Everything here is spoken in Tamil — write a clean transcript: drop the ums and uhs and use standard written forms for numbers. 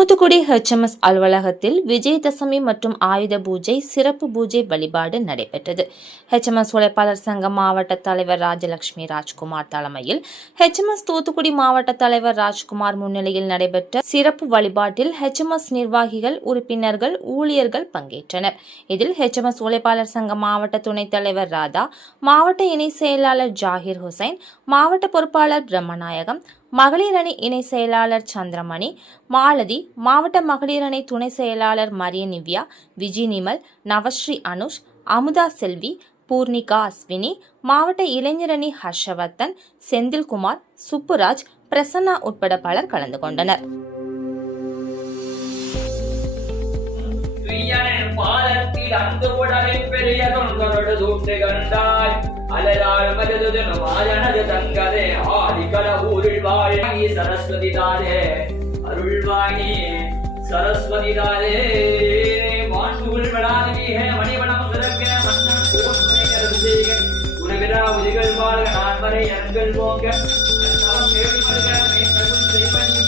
தூத்துக்குடி HMS அலுவலகத்தில் விஜயதசமி மற்றும் ஆயுத பூஜை சிறப்பு பூஜை வழிபாடு நடைபெற்றது. HMS உழைப்பாளர் சங்க மாவட்ட தலைவர் ராஜலட்சுமி ராஜ்குமார் தலைமையில் HMS தூத்துக்குடி மாவட்ட தலைவர் ராஜ்குமார் முன்னிலையில் நடைபெற்ற சிறப்பு வழிபாட்டில் HMS நிர்வாகிகள், உறுப்பினர்கள், ஊழியர்கள் பங்கேற்றனர். இதில் HMS உழைப்பாளர் சங்க மாவட்ட துணைத் தலைவர் ராதா, மாவட்ட இணை செயலாளர் ஜாகிர் ஹுசைன், மாவட்ட பொறுப்பாளர் பிரம்மநாயகம், மகளிர் அணி இணை செயலாளர் சந்திரமணி, மாலதி, மாவட்ட மகளிர் அணி துணை செயலாளர் மரிய நிவ்யா, விஜி நிமல், நவஸ்ரீ அனுஷ், அமுதா செல்வி, பூர்ணிகா அஸ்வினி, மாவட்ட இளைஞர் அணி ஹர்ஷவர்தன், செந்தில்குமார், சுப்புராஜ், பிரசன்னா உட்பட பலர் கலந்து கொண்டனர். சரஸ்வதி தாரே அருள்வாணி சரஸ்வதி தாரே வான்சூல் விடாதவி ஹே மணிவனம் சுரக்க மன்னன் கோஷ்மை கருதேக உனவிரா உதிகள் வாழ்க நான் வரை எங்கள் போங்க நவம் தேடி மல்க மே தகுதி செய்வனி